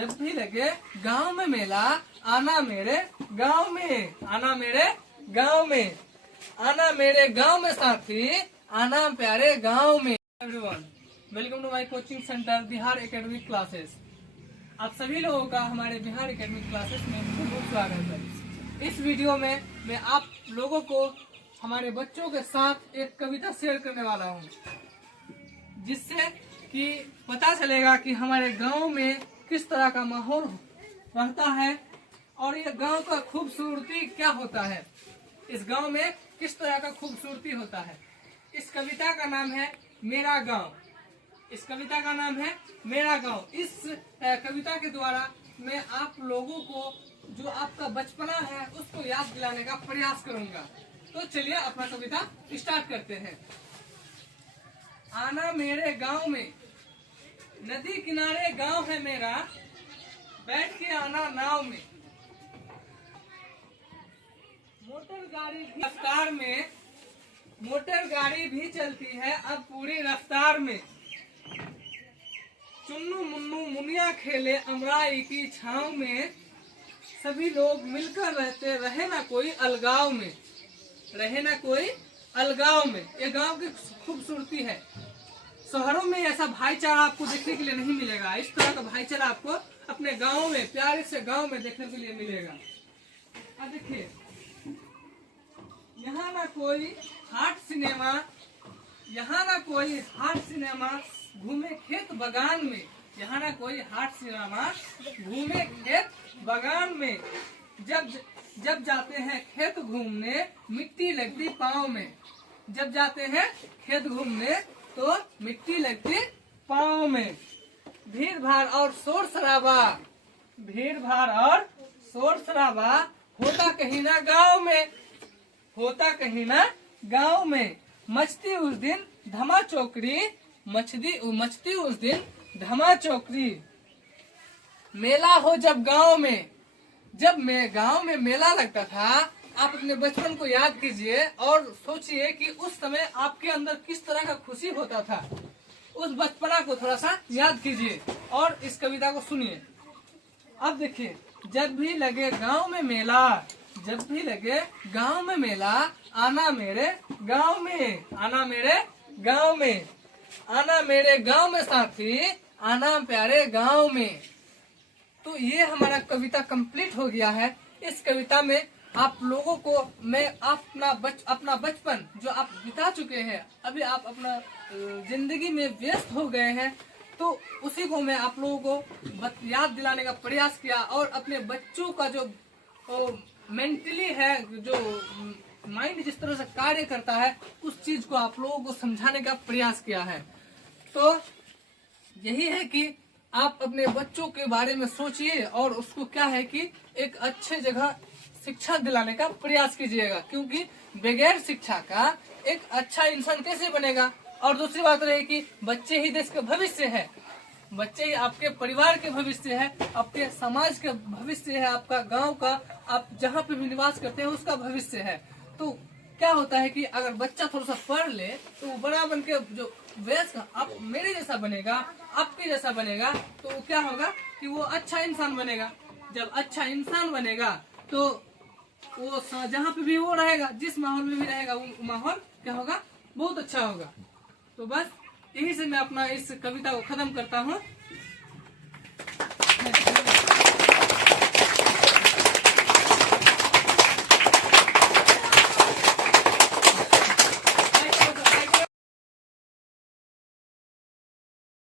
जब भी लगे गांव में मेला, आना मेरे गांव में, आना मेरे गांव में, आना मेरे गांव में साथी, आना प्यारे गांव में। Everyone, welcome to my coaching centre Bihar academic classes. आप सभी लोगों का हमारे बिहार एकेडमिक क्लासेस में खूब स्वागत है। इस वीडियो में मैं आप लोगों को हमारे बच्चों के साथ एक कविता शेयर करने वाला हूँ, जिससे कि पता चलेगा कि हमारे गांव में किस तरह का माहौल रहता है और ये गांव का खूबसूरती क्या होता है, इस गांव में किस तरह का खूबसूरती होता है। इस कविता का नाम है मेरा गांव। इस कविता का नाम है मेरा गांव। इस कविता के द्वारा मैं आप लोगों को जो आपका बचपना है उसको याद दिलाने का प्रयास करूंगा। तो चलिए अपना कविता स्टार्ट करते हैं। आना मेरे गांव में, नदी किनारे गांव है मेरा, बैठ के आना नाव में, मोटर गाड़ी भी रफ्तार में, मोटर गाड़ी भी चलती है अब पूरी रफ्तार में, चुन्नू मुन्नू मुनिया खेले अमराई की छांव में, सभी लोग मिलकर रहते, रहे ना कोई अलगाव में, रहे ना कोई अलगाव में। ये गांव की खूबसूरती है। शहरों में ऐसा भाईचारा आपको देखने के लिए नहीं मिलेगा। इस तरह का भाईचारा आपको अपने गांव में, प्यारे से गांव में देखने के लिए मिलेगा। अब देखिए, यहाँ ना कोई हाट सिनेमा, यहाँ ना कोई हाट सिनेमा, घूमे खेत बगान में, यहाँ ना कोई हाट सिनेमा, घूमे खेत बगान में, जब जाते हैं खेत घूमने मिट्टी लगती पाँव में, जब जाते हैं खेत घूमने तो मिट्टी लगती पाँव में, भीड़ भाड़ और शोर शराबा, भीड़ भाड़ और शोर शराबा होता कहीं ना गांव में, होता कहीं ना गांव में, मचती उस दिन धमा चौकड़ी, मचती उस दिन धमा चौकड़ी, मेला हो जब गांव में, जब मैं गांव में मेला लगता था। आप अपने बचपन को याद कीजिए और सोचिए कि उस समय आपके अंदर किस तरह का खुशी होता था। उस बचपना को थोड़ा सा याद कीजिए और इस कविता को सुनिए। अब देखिए, जब भी लगे गांव में मेला, जब भी लगे गांव में मेला, आना मेरे गांव में, आना मेरे गांव में, आना मेरे गांव में साथी, आना प्यारे गांव में। तो ये हमारा कविता कंप्लीट हो गया है। इस कविता में आप लोगों को मैं अपना बचपन जो आप बिता चुके हैं, अभी आप अपना जिंदगी में व्यस्त हो गए हैं, तो उसी को मैं आप लोगों को याद दिलाने का प्रयास किया और अपने बच्चों का जो मेंटली है, जो माइंड जिस तरह से कार्य करता है, उस चीज को आप लोगों को समझाने का प्रयास किया है। तो यही है कि आप अपने बच्चों के बारे में सोचिए और उसको क्या है कि एक अच्छे जगह शिक्षा दिलाने का प्रयास कीजिएगा, क्योंकि बगैर शिक्षा का एक अच्छा इंसान कैसे बनेगा। और दूसरी बात रही कि बच्चे ही देश के भविष्य है, बच्चे ही आपके परिवार के भविष्य है, आपके समाज के भविष्य है, आपका गांव का, आप जहाँ पे भी निवास करते हैं उसका भविष्य है। तो क्या होता है कि अगर बच्चा थोड़ा सा पढ़ ले तो वो बड़ा बन के जो वयस्क आप मेरे जैसा बनेगा, आपके जैसा बनेगा, तो वो क्या होगा कि वो अच्छा इंसान बनेगा। जब अच्छा इंसान बनेगा तो वो जहाँ पे भी वो रहेगा, जिस माहौल में भी रहेगा, वो माहौल क्या होगा, बहुत अच्छा होगा। तो बस यही से मैं अपना इस कविता को खत्म करता हूँ।